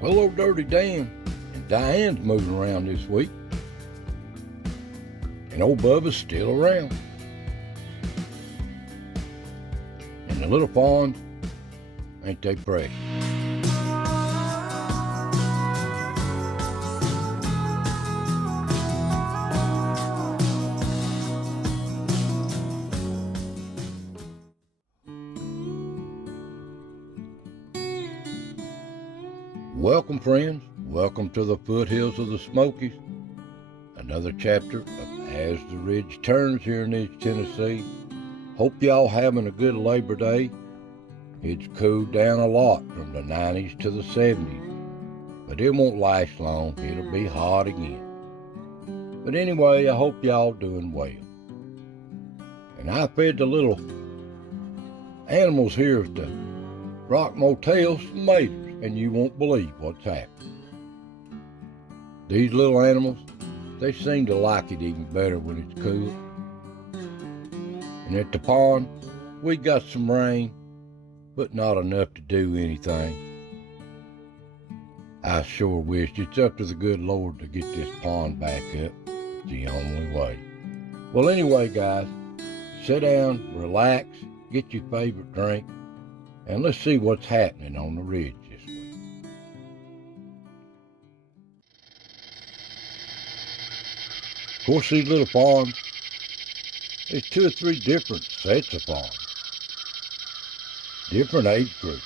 Well, old Dirty Dan and Diane's moving around this week. And old Bubba's still around. And the little fawns, ain't they precious? Welcome, friends. Welcome to the foothills of the Smokies. Another chapter of As the Ridge Turns here in East Tennessee. Hope y'all having a good Labor Day. It's cooled down a lot from the 90s to the 70s, but it won't last long. It'll be hot again. But anyway, I hope y'all doing well. And I fed the little animals here at the Rock Motel some tomatoes, and you won't believe what's happened. These little animals, they seem to like it even better when it's cool. And at the pond, we got some rain, but not enough to do anything. I sure wish it's up to the good Lord to get this pond back up. It's the only way. Well, anyway, guys, sit down, relax, get your favorite drink, and let's see what's happening on the ridge this week. Of course, these little fawns, there's 2 or 3 different sets of fawns, different age groups,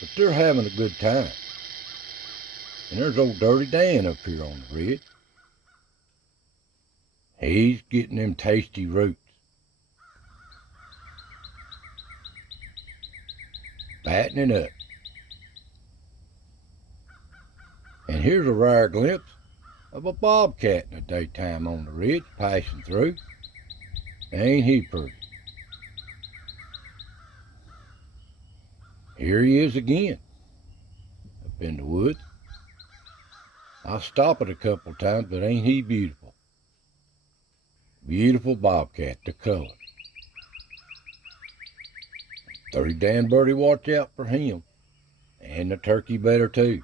but they're having a good time. And there's old Dirty Dan up here on the ridge. He's getting them tasty roots. Fattening up. And here's a rare glimpse of a bobcat in the daytime on the ridge passing through. Ain't he pretty? Here he is again, up in the woods. I'll stop it a couple times, but ain't he beautiful? Beautiful bobcat, the color. Dirty Dan Birdie, watch out for him. And the turkey better too.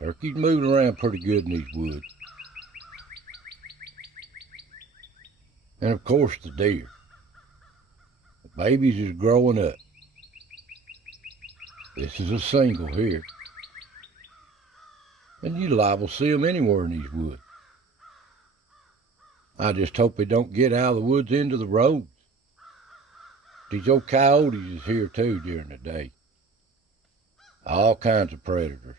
Turkey's moving around pretty good in these woods. And of course the deer. The babies is growing up. This is a single here. And you liable to see them anywhere in these woods. I just hope they don't get out of the woods into the roads. These old coyotes is here too during the day. All kinds of predators.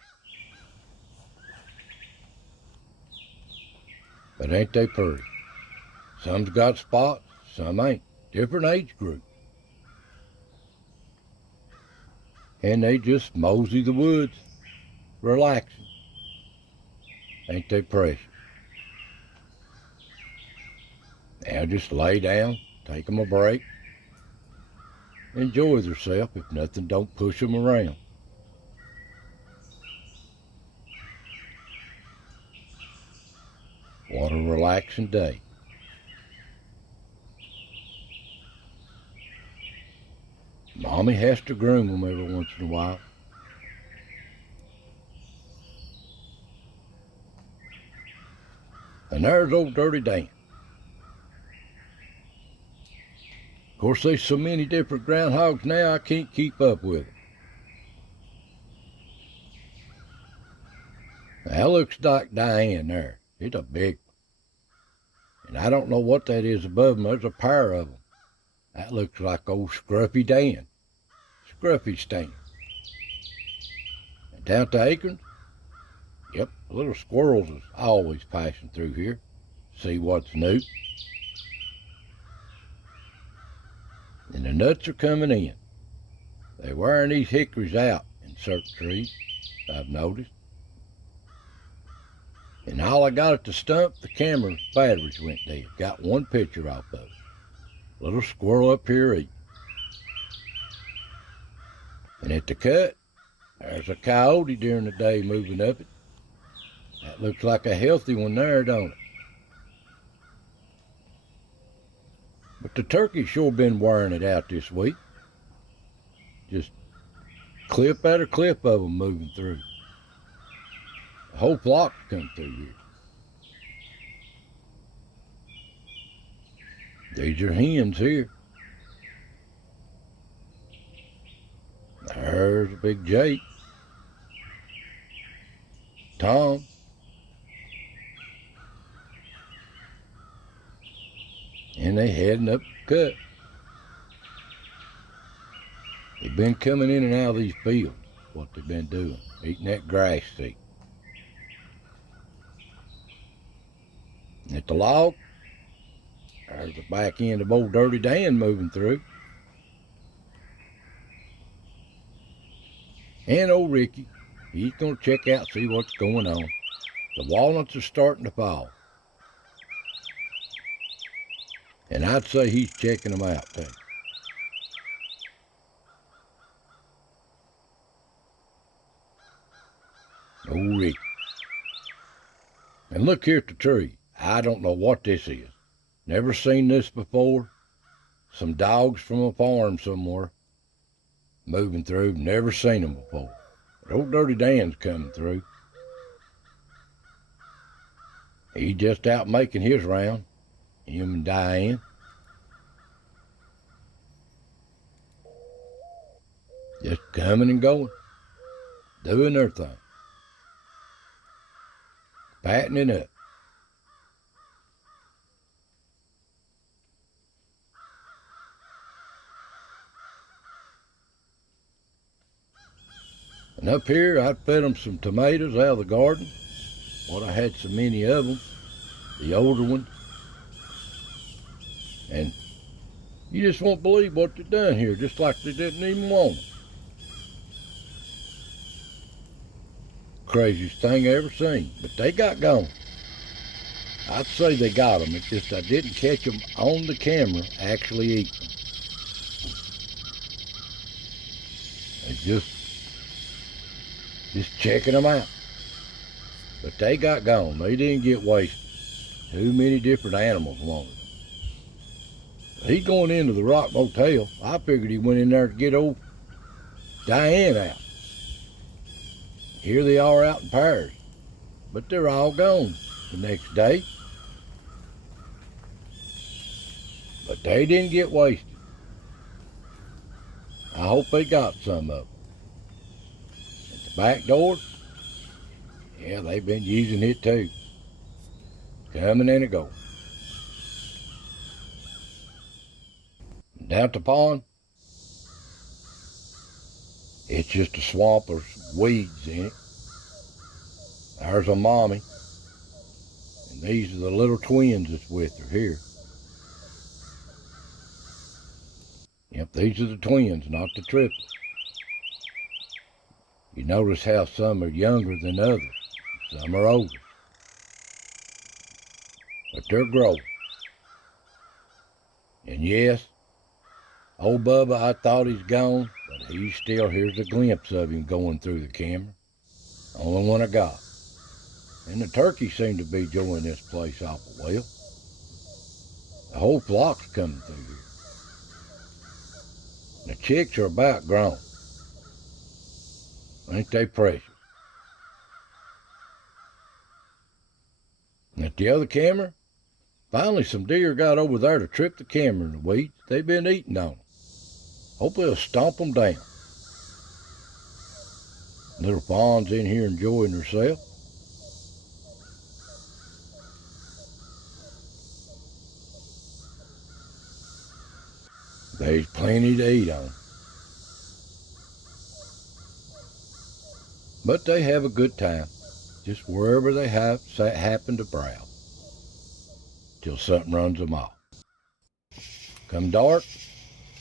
But ain't they pretty? Some's got spots, some ain't. Different age groups. And they just mosey the woods, relaxing. Ain't they precious? Now just lay down, take them a break. Enjoy themselves if nothing don't push them around. What a relaxing day. Mommy has to groom them every once in a while. And there's old Dirty Dan. Of course, there's so many different groundhogs now, I can't keep up with them. That looks like Diane there. It's a big one. And I don't know what that is above them. There's a pair of them. That looks like old Scruffy Dan. Scruffy Stan. And down to Acorns, yep, the little squirrels is always passing through here. See what's new. And the nuts are coming in. They're wearing these hickories out in certain trees, I've noticed. And all I got at the stump, the camera batteries went dead. Got one picture off of it. Little squirrel up here eating. And at the cut, there's a coyote during the day moving up it. That looks like a healthy one there, don't it? But the turkey's sure been wearing it out this week. Just clip after clip of them moving through. The whole flock's come through here. These are hens here. There's a big Jake. Tom. And they heading up the cut. They've been coming in and out of these fields, what they've been doing, eating that grass seed. At the log, there's the back end of old Dirty Dan moving through. And old Ricky, he's going to check out, see what's going on. The walnuts are starting to fall. And I'd say he's checking them out, too. Old Ricky. And look here at the tree. I don't know what this is. Never seen this before. Some dogs from a farm somewhere moving through. Never seen them before. But old Dirty Dan's coming through. He's just out making his round. Him and Diane. Just coming and going. Doing their thing. Fattening up. And up here, I fed them some tomatoes out of the garden. What I had so many of them, the older ones. And you just won't believe what they've done here, just like they didn't even want them. Craziest thing I ever seen, but they got gone. I'd say they got them, it's just I didn't catch them on the camera actually eating them. They just checking them out. But they got gone, they didn't get wasted. Too many different animals wanted them. He's going into the Rock Motel. I figured he went in there to get old Diane out. Here they are out in pairs, but they're all gone the next day. But they didn't get wasted. I hope they got some of them. At the back door, yeah, they've been using it too. Coming and a going. Down at the pond, it's just a swamp. There's weeds in it. There's a mommy. And these are the little twins that's with her here. Yep, these are the twins, not the triplets. You notice how some are younger than others. Some are older. But they're growing. And yes, old Bubba, I thought he's gone, but he's still, here's a glimpse of him going through the camera. Only one I got. And the turkeys seem to be enjoying this place awful well. The whole flock's coming through here. The chicks are about grown. Ain't they precious? And at the other camera, finally some deer got over there to trip the camera in the weeds. They've been eating on them. Hope they'll stomp them down. Little fawn's in here enjoying herself. There's plenty to eat on. But they have a good time, just wherever they happen to browse, till something runs them off. Come dark,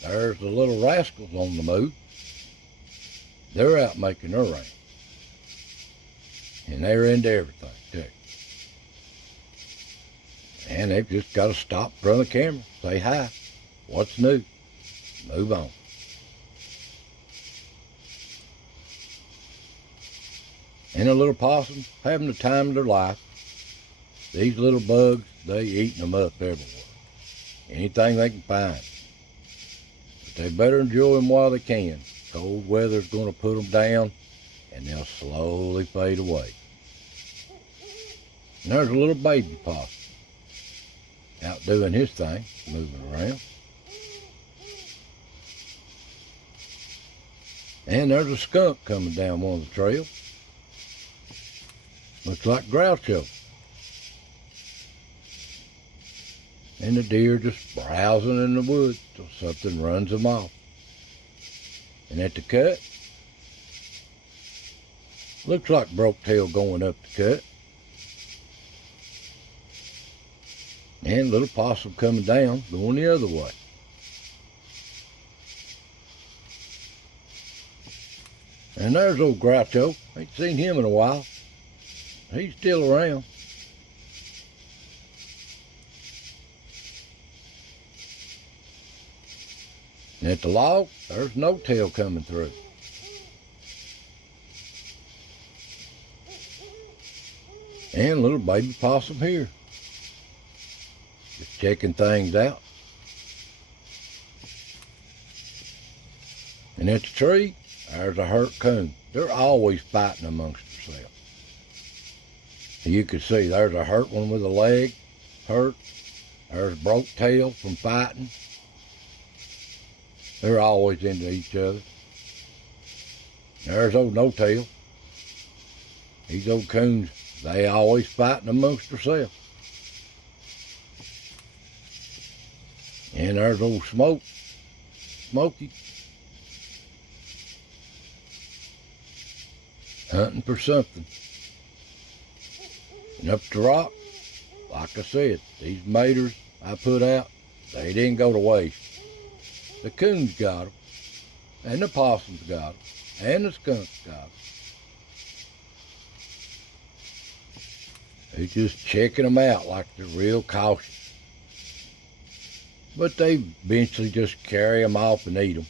there's the little rascals on the move. They're out making their rounds. And they're into everything, too. And they've just got to stop in front of the camera, say hi, what's new, move on. And the little possums having the time of their life. These little bugs, they eating them up everywhere. Anything they can find. But they better enjoy them while they can. Cold weather's going to put them down, and they'll slowly fade away. And there's a little baby possum out doing his thing, moving around. And there's a skunk coming down one of the trails. Looks like Groucho. And the deer just browsing in the woods till something runs them off. And at the cut, looks like Broke Tail going up the cut. And little possum coming down, going the other way. And there's old Groucho. Ain't seen him in a while. He's still around. And at the log, there's No Tail coming through. And little baby possum here. Just checking things out. And at the tree, there's a hurt coon. They're always fighting amongst themselves. You can see there's a hurt one with a leg hurt. There's Broke Tail from fighting. They're always into each other. There's old No Tail. These old coons, they always fighting amongst themselves. And there's old Smoky. Hunting for something. And up the rock, like I said, these maters I put out, they didn't go to waste. The coons got them, and the possums got them, and the skunks got them. They're just checking them out like they're real cautious. But they eventually just carry them off and eat them.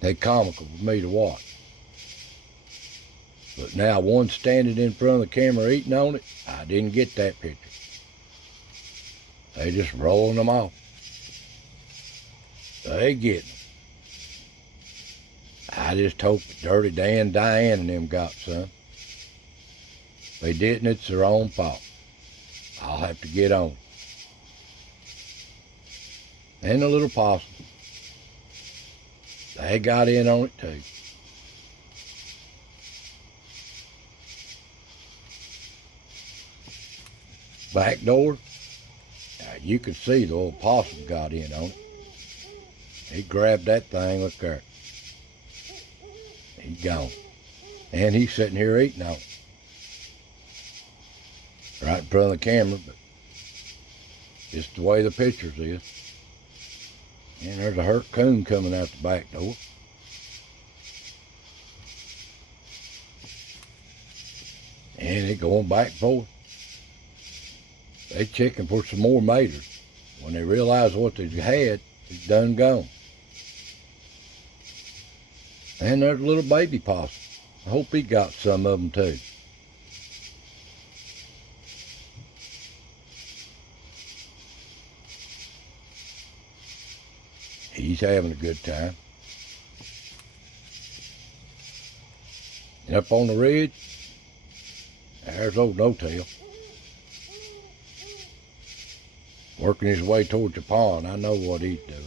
They comical for me to watch. But now one standing in front of the camera eating on it, I didn't get that picture. They just rolling them off. They getting them. I just hope Dirty Dan, Diane and them got some. If they didn't, it's their own fault. I'll have to get on. And the little possum. They got in on it too. Back door, you could see the old possum got in on it. He grabbed that thing, look there. He's gone. And he's sitting here eating on it. Right in front of the camera, but just the way the pictures is. And there's a hurt coon coming out the back door. And they're going back and forth. They checking for some more maters. When they realize what they had, it's done gone. And there's a little baby possum. I hope he got some of them too. He's having a good time. And up on the ridge, there's old No Tail. Working his way towards the pond. I know what he's doing.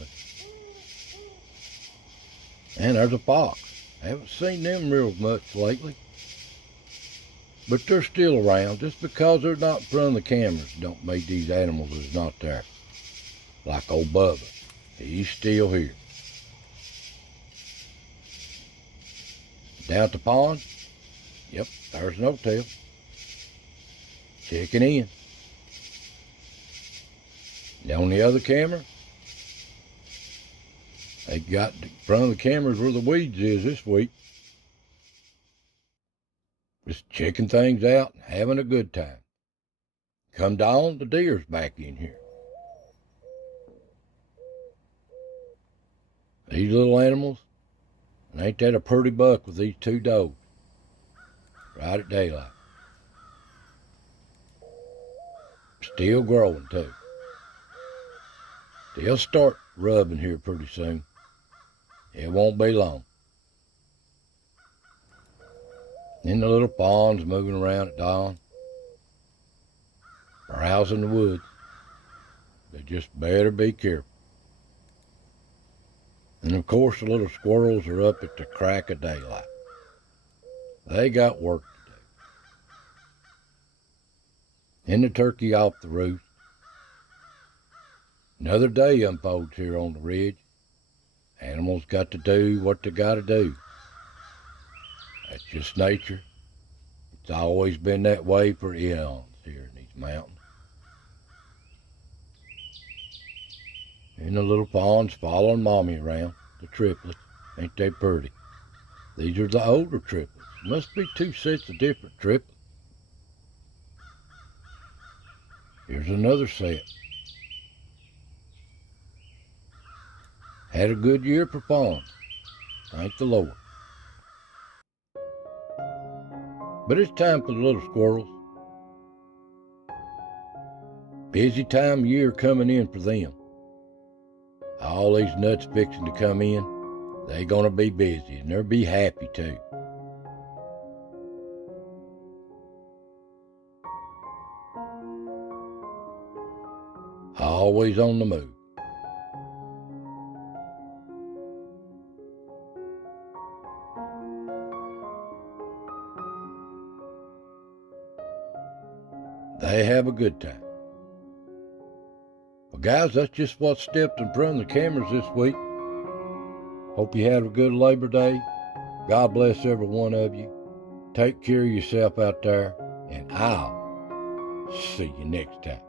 And there's a fox. I haven't seen them real much lately. But they're still around. Just because they're not in front of the cameras don't make these animals is not there. Like old Bubba. He's still here. Down at the pond, yep, there's No Tail. Checking in. And on the other camera, they got in front of the cameras where the weeds is this week. Just checking things out and having a good time. Come dawn, the deer's back in here. These little animals, and ain't that a pretty buck with these two does? Right at daylight. Still growing too. They'll start rubbing here pretty soon. It won't be long. Then the little fawns moving around at dawn, browsing the woods. They just better be careful. And of course the little squirrels are up at the crack of daylight. They got work to do. Then the turkey off the roost. Another day unfolds here on the ridge. Animals got to do what they got to do. That's just nature. It's always been that way for eons here in these mountains. And the little fawns following Mommy around, the triplets. Ain't they pretty? These are the older triplets. Must be 2 sets of different triplets. Here's another set. Had a good year for fawns. Thank the Lord. But it's time for the little squirrels. Busy time of year coming in for them. All these nuts fixing to come in, they gonna be busy and they'll be happy too. Always on the move. They have a good time. Well, guys, that's just what stepped in front of the cameras this week. Hope you had a good Labor Day. God bless every one of you. Take care of yourself out there, and I'll see you next time.